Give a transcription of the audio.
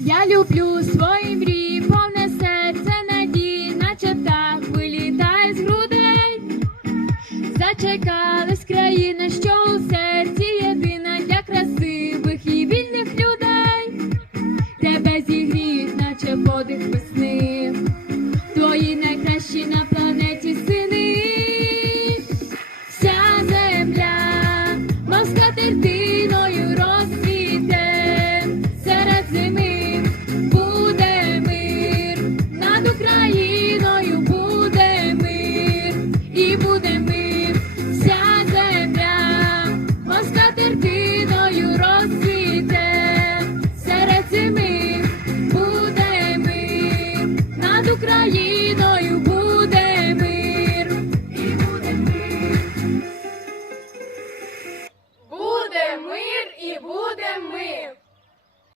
Я люблю свої мрії, повне серце надії, наче так вилітає з грудей. Зачекалась країна, що у серці єдина для красивих і вільних людей. Тебе зігріють, наче подих весни, твої найкращі на планеті сини. Вся земля, мов скатертиною Україною буде мир, і буде мир, вся земля, мов скатертиною розцвіте, серед зими буде мир, над Україною буде мир, і буде мир. Буде мир і буде мир.